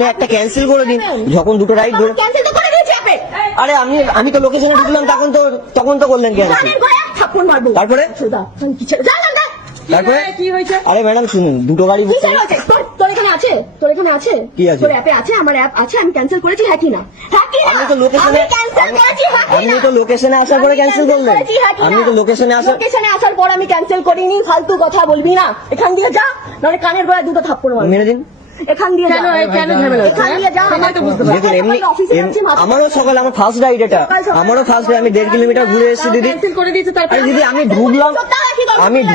শুনে একটা ক্যান্সেল করে দিন, যখন দুটো রাইড ধরে। ক্যান্সেল তো করে দিয়েছি আপে। আরে আমি তো লোকেশনে ঢুকলাম, তখন তো করলেন ক্যান্সেল। কানের গোড়ায় থাপ্পড় মারবো। তারপরে সুদা কি ছেড়ে যা যা। তারপরে কি হয়েছে? আরে ম্যাডাম শুনুন, দুটো গাড়ি বুক কিসের হয়েছে? তোর এখানে আছে? তোর এখানে আছে? কি আছে? তোর অ্যাপে আছে? আমার অ্যাপ আছে, আমি ক্যান্সেল করেছি, হ্যাঁ কি না? হ্যাঁ কি না? আমি তো লোকেশনে ক্যান্সেল করেছি, হ্যাঁ কি না? আপনি তো লোকেশনে আসার পরে ক্যান্সেল করলেন। আপনি তো লোকেশনে আসার পর আমি ক্যান্সেল করিনি। ফালতু কথা বলবি না, এখান দিয়ে যা, নাহলে কানের গোড়ায় দুটো থাপ্পড় মারবো। মেরে দিন। এখান দিয়ে যা, কেন ঝামেলা? এখান দিয়ে যা, আমার তো বুঝতে দেখুন এমনি আমারও সকালে আমার ফার্স্ট রাইড, এটা আমারও ফার্স্ট রাইড। আমি 1.5 কিলোমিটার ঘুরে এসেছি দিদি। ক্যান্সেল করে দিয়েছে। আরে দিদি আমি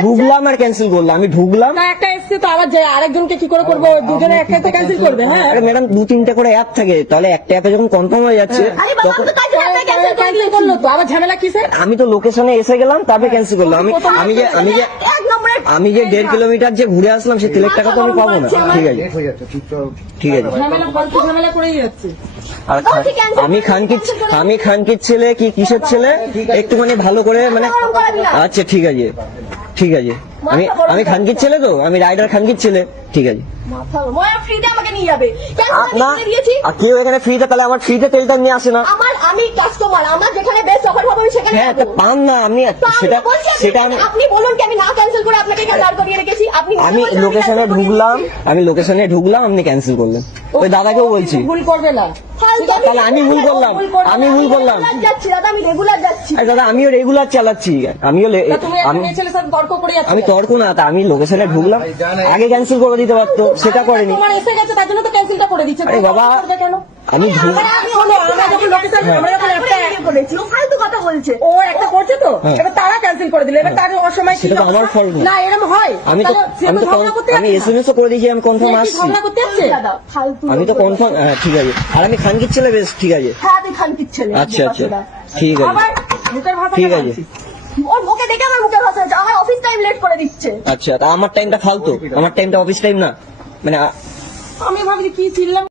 ঢুকলাম আর ক্যান্সেল করলাম। আমি ঢুকলাম, একটা এসছে তো আবার যায়, আরেকজনকে কি করে করবো? দুজনে একসাথে ক্যান্সেল করবে? হ্যাঁ আরে ম্যাডাম 2-3টে করে অ্যাপ থাকে, তাহলে একটা অ্যাপে যখন কনফার্ম হয়ে যাচ্ছে তখন ক্যান্সেল করলো তো আবার ঝামেলা কিসের? আমি তো লোকেশনে এসে গেলাম, তারপরে ক্যান্সেল করলাম। আমি যে 1.5 কিলোমিটার যে ঘুরে আসলাম, সে তেলের টাকা তো আমি পাবো না। ঠিক আছে ঠিক আছে। ঝামেলা করেই যাচ্ছে। আর আমি খানকির ছেলে কি কিসের ছেলে, একটুখানি ভালো করে মানে। আচ্ছা ঠিক আছে ঠিক আছে। আমি খানকির ছেলে, তো আমি রাইডার খানকির ছেলে। ঠিক আছে না, কেউ এখানে ফ্রিতে, তাহলে আমার ফ্রিতে তেলটা নিয়ে আসে না। আমি কাস্টমার, আমার যেখানে বেস্ট অফার পাবো আমি সেখানে হ্যাঁ, পান না আপনি সেটা আপনি বলুন কি আমি না ক্যান্সেল করে আপনাকে এখানে দাঁড় করিয়ে রেখেছি? আমি লোকেশনে ঢুকলাম, আপনি ক্যান্সেল করলেন। ওই দাদাকেও বলছি ভুল করবে না। তাহলে আমি ভুল করলাম। যাচ্ছি দাদা, আমি রেগুলার যাচ্ছি। আরে দাদা আমিও রেগুলার চালাচ্ছি, আমি তর্ক না, তা আমি লোকেশনে ঢুকলাম, আগে ক্যান্সেল করে দিতে পারতো, সেটা করেনি। তোমার এসে গেছে তার জন্য তো ক্যান্সেলটা করে দিচ্ছে। আরে বাবা কেন? আমি ফালতু কথা বলছে ও, একটা করছে তো এবার তারা ক্যান্সেল করে দিল। এবার তার অসময় সেটা তো আমার ফল্ট না, এরকম হয়। আমি এসএমএস করে দিয়েছি, আমি কনফার্ম আসছি। আমি তো কনফার্ম, হ্যাঁ ঠিক আছে। আর আমি খানকির ছেলে, বেশ ঠিক আছে। হ্যাঁ আমি খানকির ছেলে। আচ্ছা ঠিক আছে ঠিক আছে। ওর মুখে দেখে আমার মুখে ভাষা হচ্ছে, আমার অফিস টাইম লেট করে দিচ্ছে। আচ্ছা তা আমার টাইমটা ফালতু, আমার টাইমটা অফিস টাইম না মানে। আমি ভাবছি কি ছিলাম।